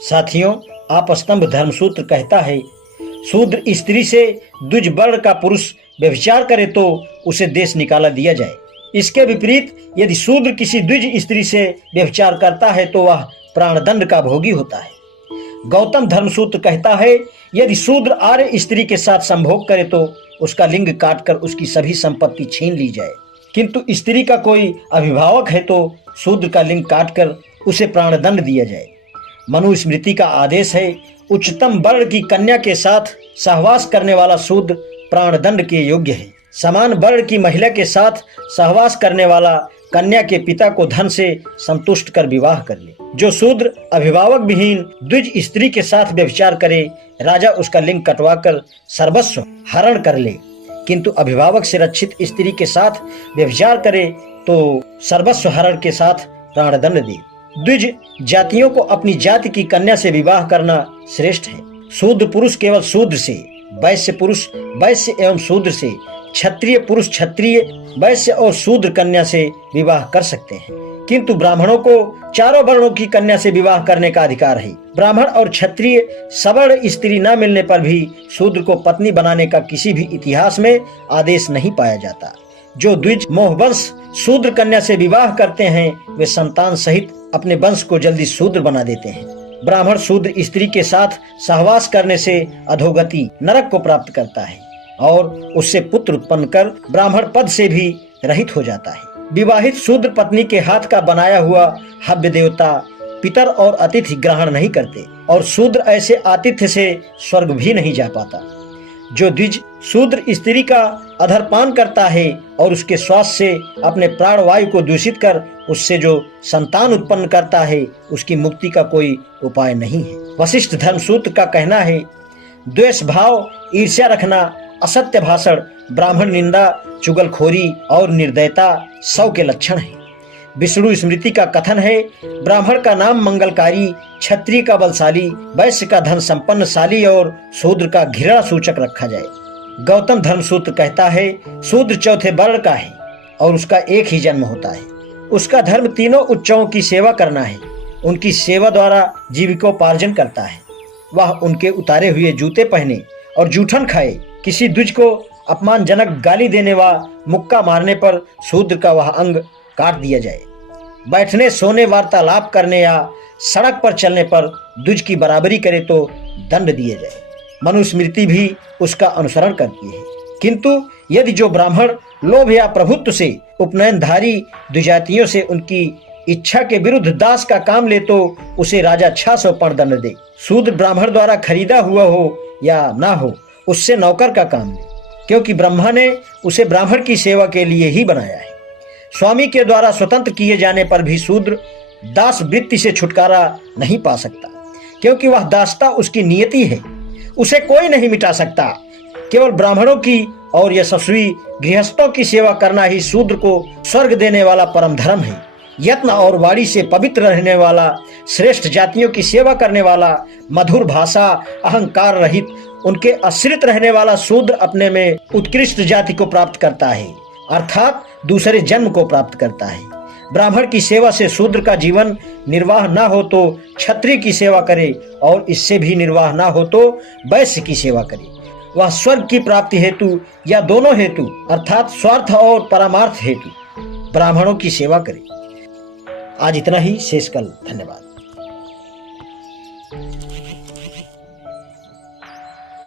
साथियों, आपस्तंभ धर्मसूत्र कहता है, शूद्र स्त्री से द्विज वर्ण का पुरुष व्यभिचार करे तो उसे देश निकाला दिया जाए। इसके विपरीत यदि शूद्र किसी द्विज स्त्री से व्यभिचार करता है तो वह प्राणदंड का भोगी होता है। गौतम धर्मसूत्र कहता है, यदि शूद्र आर्य स्त्री के साथ संभोग करे तो उसका लिंग काटकर उसकी सभी संपत्ति छीन ली जाए, किंतु स्त्री का कोई अभिभावक है तो शूद्र का लिंग काटकर उसे प्राणदंड दिया जाए। मनुस्मृति का आदेश है, उच्चतम वर्ण की कन्या के साथ सहवास करने वाला शूद्र प्राणदंड के योग्य है। समान वर्ण की महिला के साथ सहवास करने वाला कन्या के पिता को धन से संतुष्ट कर विवाह कर ले। जो शूद्र अभिभावक विहीन द्विज स्त्री के साथ व्यभिचार करे, राजा उसका लिंग कटवाकर सर्वस्व हरण कर ले, किंतु अभिभावक से रक्षित स्त्री के साथ व्यभिचार करे तो सर्वस्व हरण के साथ प्राणदंड दे। द्विज जातियों को अपनी जाति की कन्या से विवाह करना श्रेष्ठ है। शूद्र पुरुष केवल शूद्र से, वैश्य पुरुष वैश्य एवं शूद्र से, क्षत्रिय पुरुष क्षत्रिय वैश्य और शूद्र कन्या से विवाह कर सकते हैं, किंतु ब्राह्मणों को चारों वर्णों की कन्या से विवाह करने का अधिकार है। ब्राह्मण और क्षत्रिय सवर्ण स्त्री न मिलने पर भी शूद्र को पत्नी बनाने का किसी भी इतिहास में आदेश नहीं पाया जाता। जो द्विज मोहवंश शूद्र कन्या से विवाह करते हैं वे संतान सहित अपने वंश को जल्दी शूद्र बना देते हैं। ब्राह्मण शूद्र स्त्री के साथ सहवास करने से अधोगति नरक को प्राप्त करता है और उससे पुत्र उत्पन्न कर ब्राह्मण पद से भी रहित हो जाता है। विवाहित शूद्र पत्नी के हाथ का बनाया हुआ हव्य देवता पितर और अतिथि ग्रहण नहीं करते और शूद्र ऐसे आतिथ्य से स्वर्ग भी नहीं जा पाता। जो द्विज शूद्र स्त्री का अधरपान करता है और उसके श्वास से अपने प्राणवायु को दूषित कर उससे जो संतान उत्पन्न करता है, उसकी मुक्ति का कोई उपाय नहीं है। वशिष्ठ धर्मसूत्र का कहना है, द्वेष भाव, ईर्ष्या रखना, असत्य भाषण, ब्राह्मण निंदा, चुगलखोरी और निर्दयता 100 के लक्षण है। विष्णु स्मृति का कथन है, ब्राह्मण का नाम मंगलकारी, क्षत्रिय का बलशाली, वैश्य का धन संपन्नशाली और शूद्र का घृणा सूचक रखा जाए। गौतम धर्मसूत्र कहता है, शूद्र चौथे वर्ण का है और उसका एक ही जन्म होता है। उसका धर्म तीनों उच्चों की सेवा करना है। उनकी सेवा द्वारा जीविकोपार्जन करता है। वह उनके उतारे हुए जूते पहने और जूठन खाए। किसी द्विज को अपमानजनक गाली देने व मुक्का मारने पर शूद्र का वह अंग काट दिया जाए। बैठने, सोने, वार्तालाप करने या सड़क पर चलने पर द्विज की बराबरी करे तो दंड दिए जाए। मनुस्मृति भी उसका अनुसरण करती है, किंतु यदि जो ब्राह्मण लोभ या प्रभुत्व से उपनयनधारी द्विजातियों से उनकी इच्छा के विरुद्ध दास का काम ले तो उसे राजा 600 पर्ण दंड दे। शूद्र ब्राह्मण द्वारा खरीदा हुआ हो या ना हो, उससे नौकर का काम ले, क्योंकि ब्रह्मा ने उसे ब्राह्मण की सेवा के लिए ही बनाया है। स्वामी के द्वारा स्वतंत्र किए जाने पर भी शूद्र दास वृत्ति से छुटकारा नहीं पा सकता, क्योंकि वह दासता उसकी नियति है, उसे कोई नहीं मिटा सकता। केवल ब्राह्मणों की और यशस्वी गृहस्थों की सेवा करना ही शूद्र को स्वर्ग देने वाला परम धर्म है। यत्न और वाणी से पवित्र रहने वाला, श्रेष्ठ जातियों की सेवा करने वाला, मधुर भाषा, अहंकार रहित, उनके आश्रित रहने वाला शूद्र अपने में उत्कृष्ट जाति को प्राप्त करता है, अर्थात दूसरे जन्म को प्राप्त करता है। ब्राह्मण की सेवा से शूद्र का जीवन निर्वाह ना हो तो क्षत्रिय की सेवा करे और इससे भी निर्वाह ना हो तो वैश्य की सेवा करे। वह स्वर्ग की प्राप्ति हेतु या दोनों हेतु अर्थात स्वार्थ और परमार्थ हेतु ब्राह्मणों की सेवा करे। आज इतना ही, शेष कल। धन्यवाद।